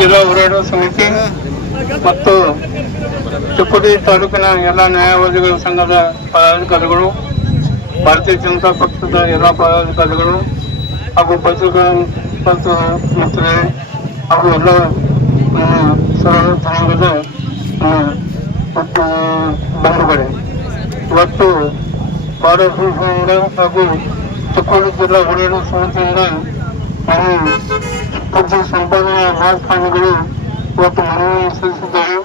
ಜಿಲ್ಲಾ ಹೋರಾಟ ಸಮಿತಿ ಮತ್ತು ಚಿಕ್ಕೋಡಿ ತಾಲೂಕಿನ ಎಲ್ಲ ನ್ಯಾಯವಾದಿಗಳ ಸಂಘದ ಪದಾಧಿಕಾರಿಗಳು, ಭಾರತೀಯ ಜನತಾ ಪಕ್ಷದ ಎಲ್ಲ ಪದಾಧಿಕಾರಿಗಳು ಹಾಗೂ ಪತ್ರಿಕಾ ಮಿತ್ರರೇ ಹಾಗೂ ಎಲ್ಲ ಸರಳ ಜನಾಂಗದ ಮತ್ತು ಬಂಧುಗಳೇ, ಇವತ್ತು ಭಾರತದಿಂದ ಹಾಗೂ ಚಿಕ್ಕೋಡಿ ಜಿಲ್ಲಾ ಹೋರಾಟ ಸಮಿತಿಯಿಂದ ಪೂಜ್ಯ ಸಂಪಾದನೆಯ ರಾಜಕಾರಣಿಗಳು ಇವತ್ತು ಮನವಿಯನ್ನು ಸಲ್ಲಿಸಿದ್ದಾರೆ.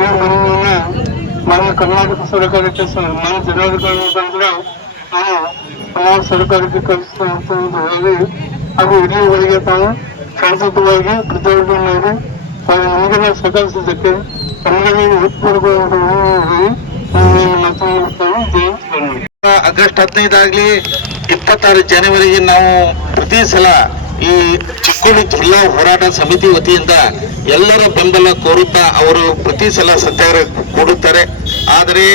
ಈ ಮನವಿಯನ್ನು ಮಾನ್ಯ ಕರ್ನಾಟಕ ಸರ್ಕಾರಕ್ಕೆ ಮಾನ್ಯ ಜಿಲ್ಲಾಧಿಕಾರಿ ಮುಖಾಂತರ ನಾವು ಸರ್ಕಾರಕ್ಕೆ ಕಳಿಸುವಂತ ಹೇಳಿ ಹಾಗೂ ಇಲ್ಲಿಯವರೆಗೆ ತಾವು ಶಾಂತಿಯುತವಾಗಿ ಪ್ರತಿಭಟನೆ ಮಾಡಿ ತಾವು ನಮಗೆಲ್ಲ ಸಹಕರಿಸಿದ್ದಕ್ಕೆ ತಮಗೆ ಉತ್ಪೂರ್ವಕವಾಗಿ ಆಗಸ್ಟ್ 15 ಆಗ್ಲಿ 26 ಜನವರಿಗೆ ನಾವು ಪ್ರತಿ ಸಲ ಈ ಚಿಕ್ಕೋಡಿ ಜಿಲ್ಲಾ ಹೋರಾಟ ಸಮಿತಿ ವತಿಯಿಂದ ಎಲ್ಲರ ಬೆಂಬಲ ಕೋರುತ್ತಾ ಅವರು ಪ್ರತಿ ಸಲ ಸತ್ಯಾಗ್ರಹ ಕೊಡುತ್ತಾರೆ. ಆದರೆ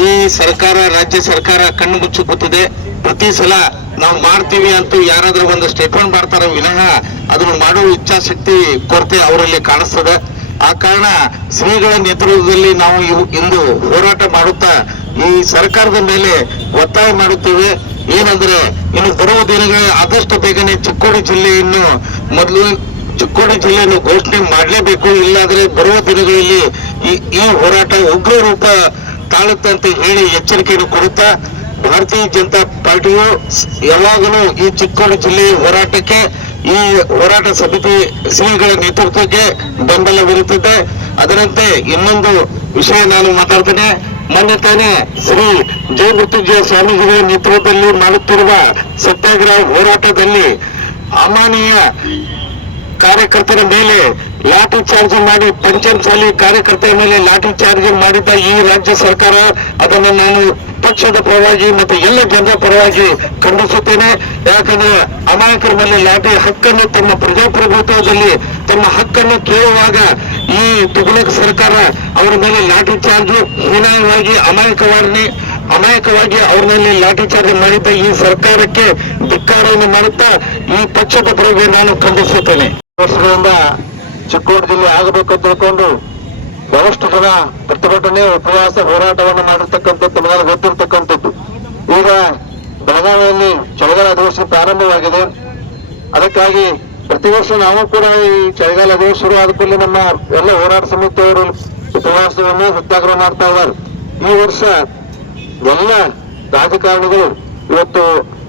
ಈ ಸರ್ಕಾರ, ರಾಜ್ಯ ಸರ್ಕಾರ ಕಣ್ಣು ಮುಚ್ಚಿ ಕೂತಿದೆ. ಪ್ರತಿ ಸಲ ನಾವು ಮಾಡ್ತೀವಿ ಅಂತೂ ಯಾರಾದ್ರೂ ಒಂದು ಸ್ಟೇಟ್ಮೆಂಟ್ ಮಾಡ್ತಾರೆ ವಿನಃ ಅದನ್ನು ಮಾಡುವ ಇಚ್ಛಾಶಕ್ತಿ ಕೊರತೆ ಅವರಲ್ಲಿ ಕಾಣಿಸ್ತದೆ. ಆ ಕಾರಣ ಶ್ರೀಗಳ ನೇತೃತ್ವದಲ್ಲಿ ನಾವು ಇಂದು ಹೋರಾಟ ಮಾಡುತ್ತಾ ಈ ಸರ್ಕಾರದ ಮೇಲೆ ಒತ್ತಾಯ ಮಾಡುತ್ತೇವೆ. ಏನಂದ್ರೆ ಇನ್ನು ಬರುವ ದಿನಗಳ ಆದಷ್ಟು ಬೇಗನೆ ಚಿಕ್ಕೋಡಿ ಜಿಲ್ಲೆಯನ್ನು ಚಿಕ್ಕೋಡಿ ಜಿಲ್ಲೆಯನ್ನು ಘೋಷಣೆ ಮಾಡಲೇಬೇಕು. ಇಲ್ಲಾದ್ರೆ ಬರುವ ದಿನಗಳಲ್ಲಿ ಈ ಹೋರಾಟ ಉಗ್ರ ರೂಪ ತಾಳುತ್ತೆ ಅಂತ ಹೇಳಿ ಎಚ್ಚರಿಕೆಯನ್ನು ಕೊಡುತ್ತಾ ಭಾರತೀಯ ಜನತಾ ಪಾರ್ಟಿಯು ಯಾವಾಗಲೂ ಈ ಚಿಕ್ಕೋಡಿ ಜಿಲ್ಲೆಯ ಹೋರಾಟಕ್ಕೆ, ಈ ಹೋರಾಟ ಸಮಿತಿ ಶ್ರೀಗಳ ನೇತೃತ್ವಕ್ಕೆ ಬೆಂಬಲವಿರುತ್ತದೆ. ಅದರಂತೆ ಇನ್ನೊಂದು ವಿಷಯ ನಾನು ಮಾತಾಡ್ತೇನೆ. ಮೊನ್ನೆ ತಾನೇ ಶ್ರೀ ಜಯ ಮೃತ್ಯುಂಜಯ ಸ್ವಾಮೀಜಿಗಳ ನೇತೃತ್ವದಲ್ಲಿ ಮಾಡುತ್ತಿರುವ ಸತ್ಯಾಗ್ರಹ ಹೋರಾಟದಲ್ಲಿ ಅಮಾನೀಯ ಕಾರ್ಯಕರ್ತರ ಮೇಲೆ ಲಾಠಿ ಚಾರ್ಜ್ ಮಾಡಿ, ಪಂಚಮಸಾಲಿ ಕಾರ್ಯಕರ್ತರ ಮೇಲೆ ಲಾಠಿ ಚಾರ್ಜ್ ಮಾಡಿದ್ದ ಈ ರಾಜ್ಯ ಸರ್ಕಾರ ಅದನ್ನು ನಾನು ಪಕ್ಷದ ಪರವಾಗಿ ಮತ್ತು ಎಲ್ಲ ಜನರ ಪರವಾಗಿ ಖಂಡಿಸುತ್ತೇನೆ. ಯಾಕಂದ್ರೆ ಅಮಾಯಕರ ಮೇಲೆ ಲಾಠಿ ಹಕ್ಕನ್ನು, ತಮ್ಮ ಪ್ರಜಾಪ್ರಭುತ್ವದಲ್ಲಿ ತಮ್ಮ ಹಕ್ಕನ್ನು ಕೇಳುವಾಗ ಈ ತುಘಲಕ್ ಸರ್ಕಾರ ಅವರ ಮೇಲೆ ಲಾಠಿ ಚಾರ್ಜ್ ಹೀನಾಯವಾಗಿ ಅಮಾಯಕವಾಗಿ ಅವ್ರ ಮೇಲೆ ಲಾಠಿ ಚಾರ್ಜ್ ಮಾಡಿದ್ದ ಈ ಸರ್ಕಾರಕ್ಕೆ ಧಿಕ್ಕಾರವನ್ನು ಮಾಡುತ್ತಾ ಈ ಪಕ್ಷದ ಪರವಾಗಿ ನಾನು ಖಂಡಿಸುತ್ತೇನೆ. ವರ್ಷಗಳಿಂದ ಚಿಕ್ಕೋಡಿ ಜಿಲ್ಲೆ ಆಗಬೇಕಂತ ತಿಳ್ಕೊಂಡು ಬಹಳಷ್ಟು ಜನ ಪ್ರತಿಭಟನೆ, ಉಪವಾಸ, ಹೋರಾಟವನ್ನು ಮಾಡಿರ್ತಕ್ಕಂಥದ್ದು ತಮಗೆಲ್ಲ ಗೊತ್ತಿರ್ತಕ್ಕಂಥದ್ದು. ಈಗ ಬೆಳಗಾವಿಯಲ್ಲಿ ಚಳಿಗಾಲ ಅಧಿವೇಶನ ಪ್ರಾರಂಭವಾಗಿದೆ. ಅದಕ್ಕಾಗಿ ಪ್ರತಿ ವರ್ಷ ನಾವು ಕೂಡ ಈ ಚಳಿಗಾಲ ಅಧಿವೇಶನ ಶುರು ಆದ ಕೂಡಲೇ ನಮ್ಮ ಎಲ್ಲ ಹೋರಾಟ ಸಮಿತಿಯವರು ಉಪವಾಸವನ್ನು ಸತ್ಯಾಗ್ರಹ ಮಾಡ್ತಾ ಇದ್ದಾರೆ. ಈ ವರ್ಷ ಎಲ್ಲ ರಾಜಕಾರಣಿಗಳು ಇವತ್ತು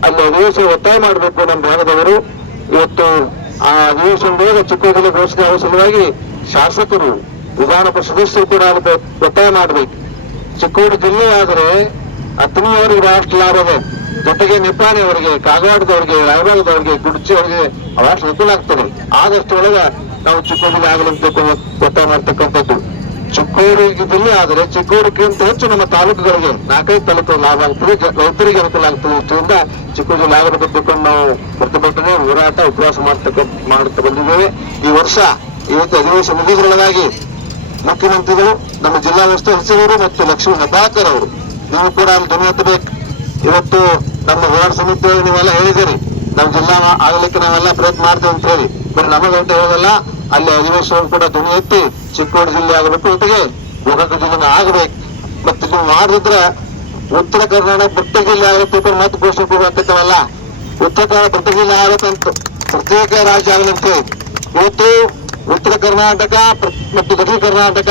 ಅಲ್ಲಿ ಅಧಿವೇಶನ ಒತ್ತಾಯ ಮಾಡಬೇಕು. ನಮ್ಮ ಭಾಗದವರು ಇವತ್ತು ಆ ಅಧಿವೇಶನದೊಳಗೆ ಚಿಕ್ಕೋಡಿ ಜಿಲ್ಲೆ ಘೋಷಣೆ ಆಗುವ ಸಲುವಾಗಿ ಶಾಸಕರು, ವಿಧಾನ ಪರಿಷತ್ ಸದಸ್ಯರು ಕೂಡ ಒತ್ತಾಯ ಮಾಡಬೇಕು. ಚಿಕ್ಕೋಡಿ ಜಿಲ್ಲೆ ಆದರೆ ಅತನಿಯವರಿಗೆ ಬಹಳಷ್ಟು ಲಾಭ ಇದೆ. ಜೊತೆಗೆ ನಿಪ್ಪಾಣಿ ಅವರಿಗೆ, ಕಾಗವಾಡದವರಿಗೆ, ರಾಯಬಾಗದವರಿಗೆ, ಕುಡ್ಚಿ ಅವರಿಗೆ ಬಹಳಷ್ಟು ಅನುಕೂಲ ಆಗ್ತದೆ. ಆದಷ್ಟು ಒಳಗೆ ನಾವು ಚಿಕ್ಕೋಡಿ ಜಿಲ್ಲೆ ಆಗಲಿ ಒತ್ತಾಯ ಮಾಡ್ತಕ್ಕಂಥದ್ದು. ಚಿಕ್ಕೋಡಿ ಜಿಲ್ಲೆ ಆದರೆ ಚಿಕ್ಕೋಡಿಗಿಂತ ಹೆಚ್ಚು ನಮ್ಮ ತಾಲೂಕುಗಳಿಗೆ 4-5 ತಾಲೂಕು ಲಾಭ ಆಗ್ತದೆ, ರೈತರಿಗೆ ಅನುಕೂಲ ಆಗ್ತದೆ. ಇದರಿಂದ ಚಿಕ್ಕೋಡಿ ಜಿಲ್ಲೆ ಆಗಬೇಕು ತಿಳ್ಕೊಂಡು ನಾವು ಪ್ರತಿಭಟನೆ, ಹೋರಾಟ, ಉಪವಾಸ ಮಾಡುತ್ತಾ ಬಂದಿದ್ದೇವೆ. ಈ ವರ್ಷ ಇವತ್ತು ಅಧಿವೇಶನ ಮುಗಿದ್ರೊಳಗಾಗಿ ಮುಖ್ಯಮಂತ್ರಿಗಳು, ನಮ್ಮ ಜಿಲ್ಲಾ ಉಸ್ತುವಾರಿ ಸಚಿವರು ಮತ್ತು ಲಕ್ಷ್ಮೀ ಹೆಬ್ಬಾಳ್ಕರ್ ಅವರು ನೀವು ಕೂಡ ಅಲ್ಲಿ ಧ್ವನಿ ಎತ್ತಬೇಕು. ಇವತ್ತು ನಮ್ಮ ಹೋರಾಟ ಸಮಿತಿಯವರು ನೀವೆಲ್ಲ ಹೇಳಿದಿರಿ, ನಮ್ಮ ಜಿಲ್ಲಾ ಆಗಲಿಕ್ಕೆ ನಾವೆಲ್ಲ ಪ್ರಯತ್ನ ಮಾಡ್ತೇವೆ ಅಂತ ಹೇಳಿ. ಬರೀ ನಮಗಂತ ಹೇಳೋದಲ್ಲ, ಅಲ್ಲಿ ಅಧಿವೇಶನ ಕೂಡ ಧ್ವನಿ ಎತ್ತಿ ಚಿಕ್ಕೋಡಿ ಜಿಲ್ಲೆ ಆಗಬೇಕು, ಜೊತೆಗೆ ಗೋಕಾಕ ಜಿಲ್ಲೆ ಆಗಬೇಕು. ಮತ್ತೆ ನೀವು ಮಾಡಿದ್ರೆ ಉತ್ತರ ಕರ್ನಾಟಕ ಪ್ರತ್ಯೇಕ ಜಿಲ್ಲೆ ಆಗುತ್ತೆ ಮತ್ತೆ ಘೋಷಣೆ ಕೊಡಬೇಕಲ್ಲ. ಉತ್ತರ ಕರ್ನಾಟಕ ಪ್ರತ್ಯೇಕ ಜಿಲ್ಲೆ ಆಗುತ್ತಂತ ಪ್ರತ್ಯೇಕ ರಾಜ್ಯ ಆಗಲಂತೆ. ಇವತ್ತು ಉತ್ತರ ಕರ್ನಾಟಕ ಮತ್ತು ದಕ್ಷಿಣ ಕರ್ನಾಟಕ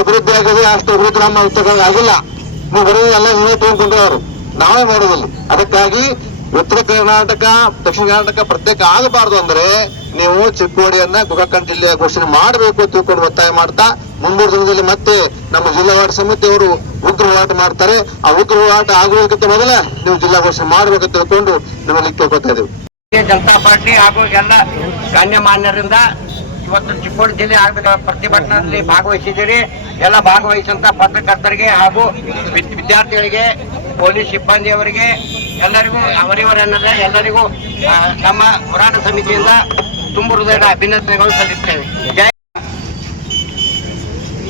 ಅಭಿವೃದ್ಧಿ ಆಗಿದೆ, ಅಷ್ಟು ಅಭಿವೃದ್ಧಿ ನಮ್ಮ ಉತ್ತರ ಕರ್ನಾಟಕ ಆಗಿಲ್ಲ. ನೀವು ಬರೀ ಎಲ್ಲ ನೀವೇ ತಗೊಂಡ್ಕೊಂಡ್ರವರು, ನಾವೇ ಮಾಡೋದಿಲ್ಲ. ಅದಕ್ಕಾಗಿ ಉತ್ತರ ಕರ್ನಾಟಕ, ದಕ್ಷಿಣ ಕರ್ನಾಟಕ ಪ್ರತ್ಯೇಕ ಆಗಬಾರ್ದು ಅಂದ್ರೆ ನೀವು ಚಿಕ್ಕೋಡಿಯನ್ನ ಗೋಕಾಕ ಜಿಲ್ಲೆಯ ಘೋಷಣೆ ಮಾಡಬೇಕು ಅಂತ ತಿಳ್ಕೊಂಡು ಒತ್ತಾಯ ಮಾಡ್ತಾ, ಮುಂಬರುವ ದಿನದಲ್ಲಿ ಮತ್ತೆ ನಮ್ಮ ಜಿಲ್ಲಾ ಹೋರಾಟ ಸಮಿತಿಯವರು ಉಗ್ರ ಹೋರಾಟ ಮಾಡ್ತಾರೆ. ಆ ಉಗ್ರ ಹೋರಾಟ ಆಗುವುದಕ್ಕಿಂತ ಮೊದಲ ನೀವು ಜಿಲ್ಲಾ ಘೋಷಣೆ ಮಾಡಬೇಕಂತ ತಿಳ್ಕೊಂಡು ನಮ್ಮಲ್ಲಿ ಕೇಳ್ಕೊತಾ ಇದ್ದೇವೆ. ಜನತಾ ಪಾರ್ಟಿ ಹಾಗೂ ಎಲ್ಲ ಗಣ್ಯಮಾನ್ಯರಿಂದ ಇವತ್ತು ಚಿಕ್ಕೋಡಿ ಜಿಲ್ಲೆ ಆಗಬೇಕು ಪ್ರತಿಭಟನೆಯಲ್ಲಿ ಭಾಗವಹಿಸಿದ್ದೀರಿ. ಎಲ್ಲ ಭಾಗವಹಿಸಂತ ಪತ್ರಕರ್ತರಿಗೆ ಹಾಗೂ ವಿದ್ಯಾರ್ಥಿಗಳಿಗೆ, ಪೊಲೀಸ್ ಸಿಬ್ಬಂದಿಯವರಿಗೆ ಎಲ್ಲರಿಗೂ ಅವರಿವರನ್ನದೇ ಎಲ್ಲರಿಗೂ ನಮ್ಮ ಹೋರಾಟ ಸಮಿತಿಯಿಂದ ತುಂಬ ಹೃದಯದ ಅಭಿನಂದನೆಗಳು ಸಲ್ಲಿಸುತ್ತೇವೆ. ಜೈ.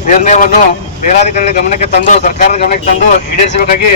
ನಿರ್ಣಯವನ್ನು ಮೇಲಾಧಿಕಾರಿಗಳ ಗಮನಕ್ಕೆ ತಂದು ಸರ್ಕಾರದ ಗಮನಕ್ಕೆ ತಂದು ಈಡೇರಿಸಬೇಕಾಗಿ